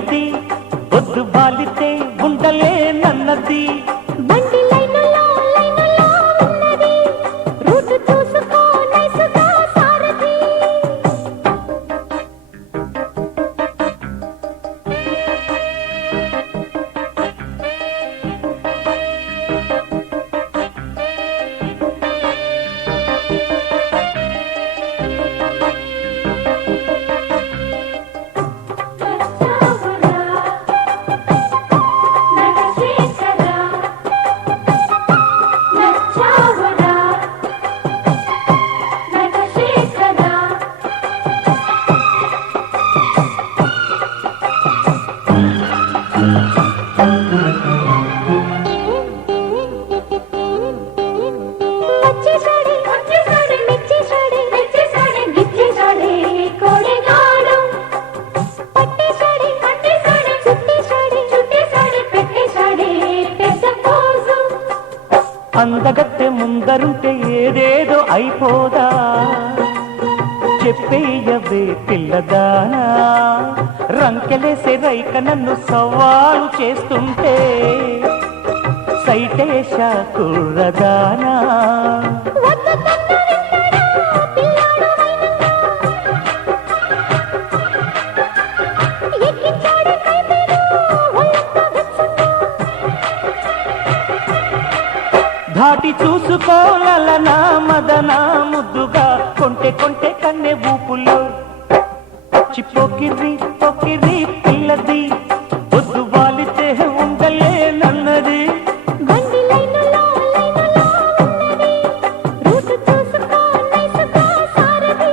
పిల్లది వద్దు బాలితే ఉండలే నన్నది బండి లైనులో ఉన్నది రూట్ చూసుకో నైసుగా సారథి అందగత్తె ముందరుంటే ఏదేదో అయిపోదా చెప్పేయవే పిల్లదానా రంకెలేసే రైక నన్ను సవాలు చేస్తుంటే సైటేశా కుర్రదానా ధాటి చూసుకోలనా మదనా ముద్దుగా కొంటె కొంటె కన్నె ఊపులో పచ్చి పొకిరి పొకిరి పిల్లది వద్దు వాలితే ఉండలే నన్నది బండి లైనులో ఉన్నది రూట్ చూసుకో నైసుగా సారథి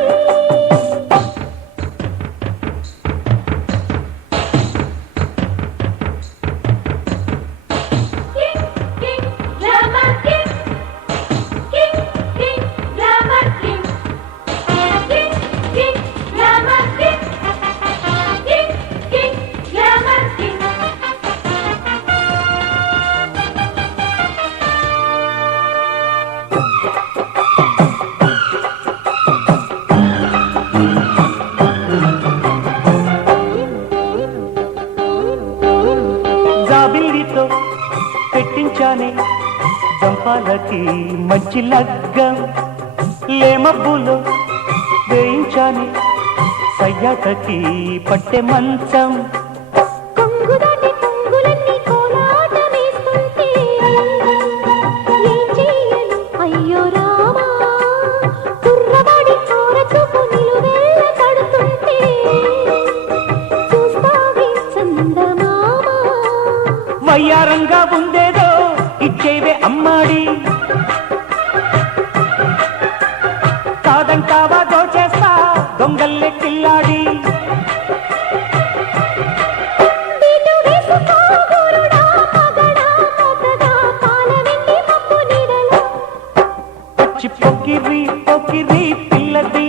జాబిల్లితో పెట్టించానే జంపాలకి మంచి లగ్గం లేమబ్బులో వేయించానే సయ్యాటకి పట్టె మంచం కొంగుదాటి కొంగులన్నీ కోలాటమేస్తుంటే ఏం చెయ్యను అయ్యో రామా కుర్రవాడి చోర చూపు నిలువెల్ల తడుతుంటే చూస్తావే చందమామ వయ్యారంగా ఉందేదో ఇచ్చేవే అమ్మాడి కాదంటావా దోచేస్తా దొంగల్లే కిల్లాడి బీటు వేసుకో గురుడా మగడా మోతగా పాల వెండి మబ్బు నీడలో పచ్చి పొకిరి పొకిరి పిల్లది